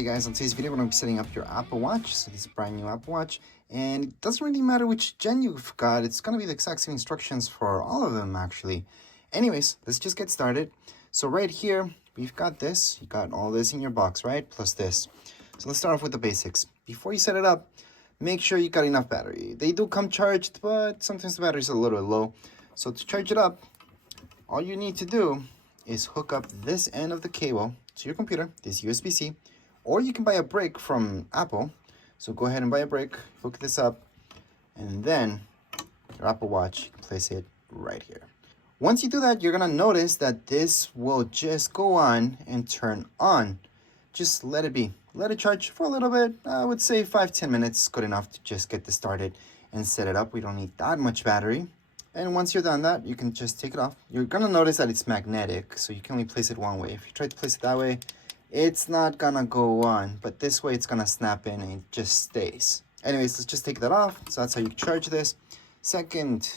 Hey guys, on today's video we're going to be setting up your Apple Watch. So this is a brand new Apple Watch, and it doesn't really matter which gen you've got. It's going to be the exact same instructions for all of them actually. Anyways, let's just get started. So right here we've got this. You got all this in your box, right? Plus this. So let's start off with the basics. Before you set it up, make sure you got enough battery. They do come charged, but sometimes the battery's a little low. So to charge it up, all you need to do is hook up this end of the cable to your computer, this USB-C, or you can buy a brick from Apple. So go ahead and buy a brick, hook this up, and then your Apple Watch, you can place it right here. Once you do that, you're gonna notice that this will just go on and turn on. Just let it be. Let it charge for a little bit. I would say 5-10 minutes, good enough to just get this started and set it up. We don't need that much battery. And once you're done that, you can just take it off. You're gonna notice that it's magnetic, so you can only place it one way. If you try to place it that way, it's not gonna go on, but this way it's gonna snap in and it just stays. Anyways, let's just take that off. So that's how you charge this. Second,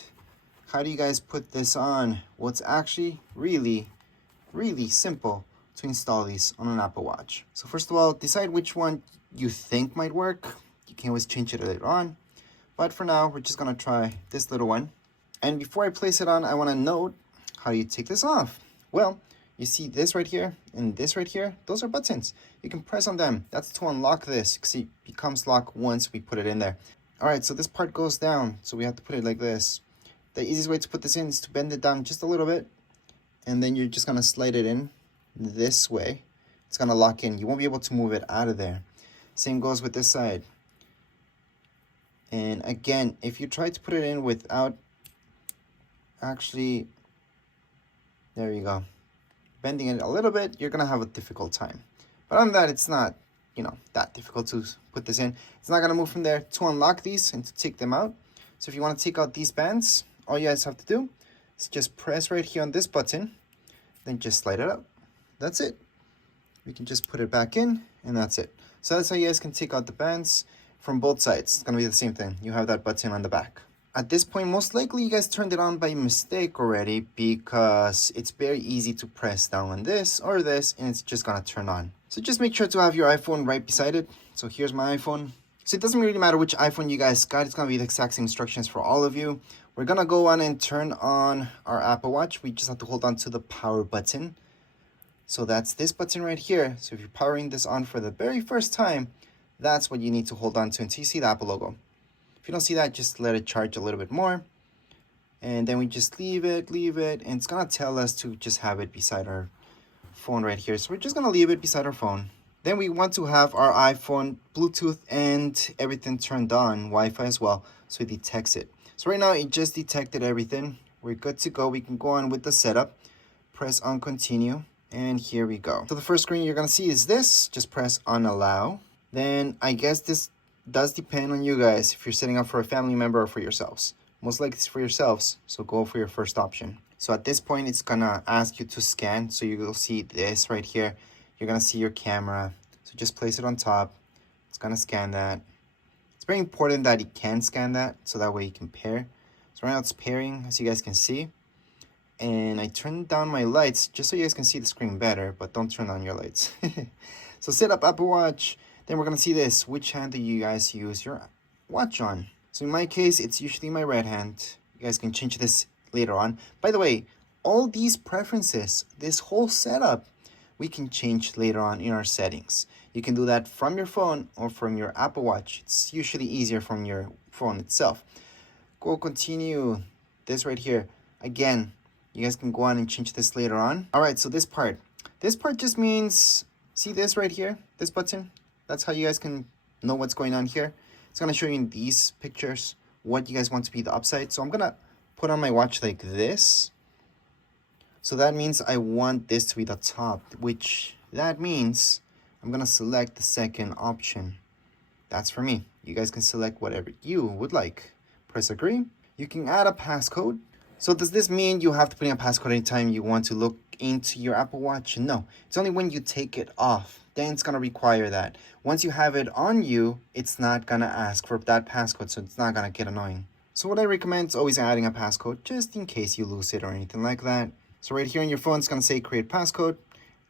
how do you guys put this on? Well, it's actually really simple to install these on an Apple Watch. So first of all, decide which one you think might work. You can always change it later on, but for now, we're just gonna try this little one. And before I place it on, I wanna note how you take this off. Well, you see this right here and this right here, those are buttons. You can press on them. That's to unlock this, because it becomes locked once we put it in there. All right, so this part goes down, so we have to put it like this. The easiest way to put this in is to bend it down just a little bit, and then you're just gonna slide it in this way. It's gonna lock in. You won't be able to move it out of there. Same goes with this side. And again, if you try to put it in without actually, there you go, bending it a little bit, you're gonna have a difficult time. But other than that, it's not, that difficult to put this in. It's not gonna move from there. To unlock these and to take them out, so if you want to take out these bands, all you guys have to do is just press right here on this button, then just slide it out. That's it. We can just put it back in, and that's it. So that's how you guys can take out the bands from both sides. It's gonna be the same thing. You have that button on the back. At this point, most likely you guys turned it on by mistake already, because it's very easy to press down on this or this and it's just gonna turn on. So just make sure to have your iPhone right beside it. So here's my iPhone. So it doesn't really matter which iPhone you guys got. It's gonna be the exact same instructions for all of you. We're gonna go on and turn on our Apple Watch. We just have to hold on to the power button. So that's this button right here. So if you're powering this on for the very first time, that's what you need to hold on to until you see the Apple logo. If you don't see that, just let it charge a little bit more. And then we just leave it, and it's gonna tell us to just have it beside our phone right here. So we're just gonna leave it beside our phone. Then we want to have our iPhone Bluetooth and everything turned on, Wi-Fi as well, so it detects it. So right now it just detected everything. We're good to go. We can go on with the setup. Press on continue, and here we go. So the first screen you're gonna see is this. Just press on allow. Then I guess this does depend on you guys if you're setting up for a family member or for yourselves. Most likely it's for yourselves, so go for your first option. So at this point, it's gonna ask you to scan. So you will see this right here. You're gonna see your camera. So just place it on top. It's gonna scan that. It's very important that it can scan that, so that way you can pair. So right now it's pairing, as you guys can see. And I turned down my lights just so you guys can see the screen better, but don't turn on your lights. So set up Apple Watch. Then we're gonna see this. Which hand do you guys use your watch on? So in my case, it's usually my right hand. You guys can change this later on. By the way, all these preferences, this whole setup, we can change later on in our settings. You can do that from your phone or from your Apple Watch. It's usually easier from your phone itself. Go continue this right here. Again, you guys can go on and change this later on. All right, so this part just means, see this right here, this button? That's how you guys can know what's going on here. It's gonna show you in these pictures what you guys want to be the upside. So I'm gonna put on my watch like this. So that means I want this to be the top, which that means I'm gonna select the second option. That's for me. You guys can select whatever you would like. Press agree. You can add a passcode. So does this mean you have to put in a passcode anytime you want to look into your Apple Watch? No, it's only when you take it off. Then it's gonna require that. Once you have it on you, it's not gonna ask for that passcode, so it's not gonna get annoying. So what I recommend is always adding a passcode, just in case you lose it or anything like that. So right here on your phone, it's gonna say create passcode.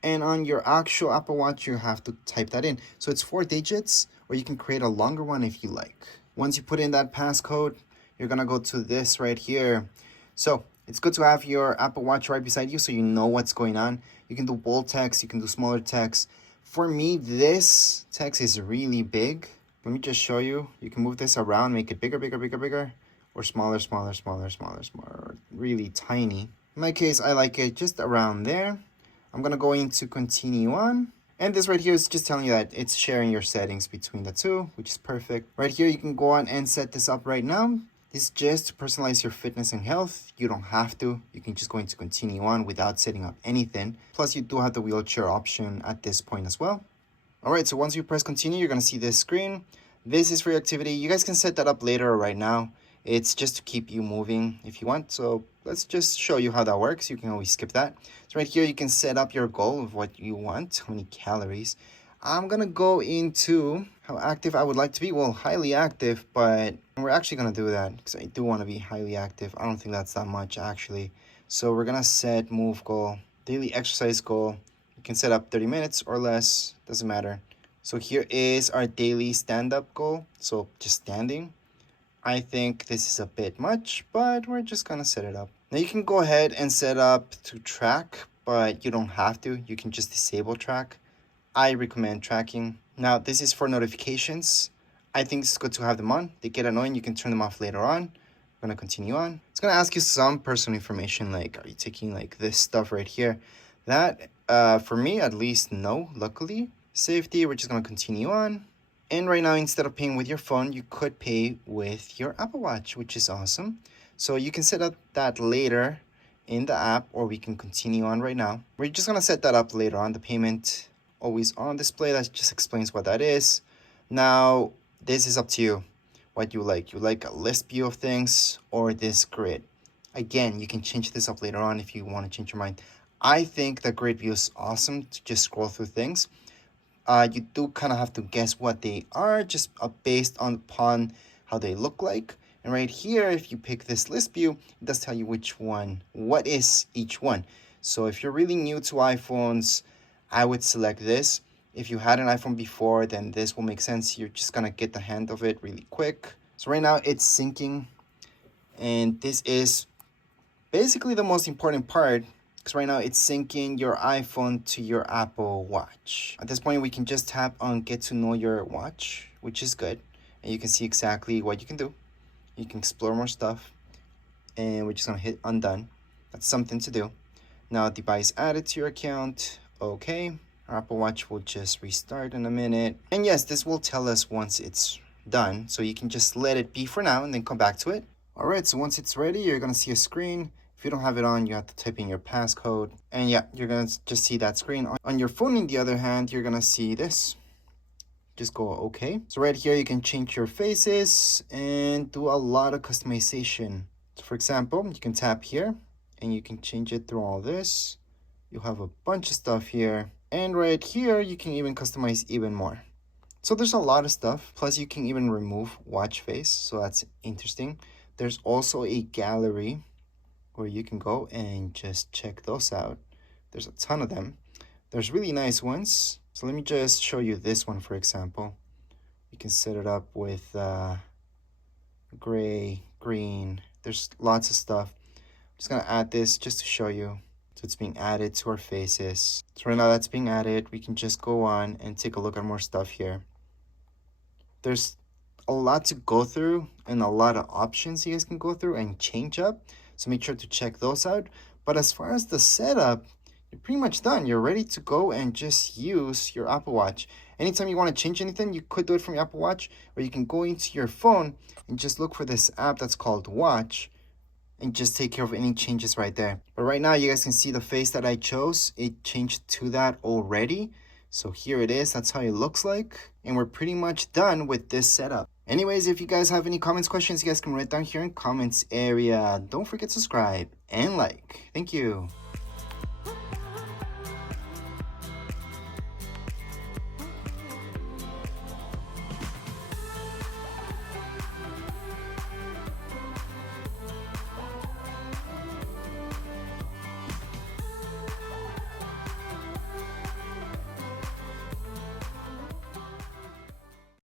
And on your actual Apple Watch, you have to type that in. So it's 4 digits, or you can create a longer one if you like. Once you put in that passcode, you're gonna go to this right here. So it's good to have your Apple Watch right beside you so you know what's going on. You can do bold text, you can do smaller text. For me, this text is really big. Let me just show you. You can move this around, make it bigger, bigger, bigger, bigger, or smaller, smaller, smaller, smaller, smaller, really tiny. In my case, I like it just around there. I'm gonna go into continue on. And this right here is just telling you that it's sharing your settings between the two, which is perfect. Right here, you can go on and set this up right now. This is just to personalize your fitness and health. You don't have to. You can just go into continue on without setting up anything. Plus, you do have the wheelchair option at this point as well. All right, so once you press continue, you're gonna see this screen. This is for your activity. You guys can set that up later or right now. It's just to keep you moving if you want. So let's just show you how that works. You can always skip that. So right here, you can set up your goal of what you want, how many calories. I'm gonna go into how active I would like to be. Well, highly active, but we're actually gonna do that because I do wanna be highly active. I don't think that's that much actually. So we're gonna set move goal, daily exercise goal. You can set up 30 minutes or less, doesn't matter. So here is our daily stand-up goal. So just standing. I think this is a bit much, but we're just gonna set it up. Now you can go ahead and set up to track, but you don't have to. You can just disable track. I recommend tracking. Now this is for notifications. I think it's good to have them on. They get annoying, you can turn them off later on. I'm gonna continue on. It's gonna ask you some personal information, like are you taking like this stuff right here? That, for me at least, no, luckily. Safety, we're just gonna continue on. And right now, instead of paying with your phone, you could pay with your Apple Watch, which is awesome. So you can set up that later in the app, or we can continue on right now. We're just gonna set that up later on. The payment always on display. That just explains what that is. Now, this is up to you, what you like. You like a list view of things or this grid. Again, you can change this up later on if you want to change your mind. I think the grid view is awesome to just scroll through things. You do kind of have to guess what they are just based upon how they look like. And right here, if you pick this list view, it does tell you which one, what is each one. So if you're really new to iPhones, I would select this. If you had an iPhone before, then this will make sense. You're just gonna get the hang of it really quick. So right now it's syncing, and this is basically the most important part, because right now it's syncing your iPhone to your Apple Watch. At this point, we can just tap on get to know your watch, which is good. And you can see exactly what you can do. You can explore more stuff. And we're just gonna hit undone. That's something to do. Now device added to your account. Okay. Our Apple Watch will just restart in a minute. And yes, this will tell us once it's done. So you can just let it be for now and then come back to it. All right, so once it's ready, you're gonna see a screen. If you don't have it on, you have to type in your passcode. And yeah, you're gonna just see that screen. On your phone, on the other hand, you're gonna see this. Just go okay. So right here, you can change your faces and do a lot of customization. So for example, you can tap here and you can change it through all this. You'll have a bunch of stuff here. And right here, you can even customize even more. So there's a lot of stuff. Plus you can even remove watch face. So that's interesting. There's also a gallery where you can go and just check those out. There's a ton of them. There's really nice ones. So let me just show you this one, for example. You can set it up with gray, green. There's lots of stuff. I'm just gonna add this just to show you. So it's being added to our faces. So right now that's being added. We can just go on and take a look at more stuff here. There's a lot to go through and a lot of options you guys can go through and change up. So make sure to check those out. But as far as the setup, you're pretty much done. You're ready to go and just use your Apple Watch. Anytime you want to change anything, you could do it from your Apple Watch, or you can go into your phone and just look for this app that's called Watch and just take care of any changes right there. But right now, you guys can see the face that I chose. It changed to that already. So here it is. That's how it looks like. And we're pretty much done with this setup. Anyways, if you guys have any comments, questions, you guys can write down here in comments area. Don't forget to subscribe and like. Thank you.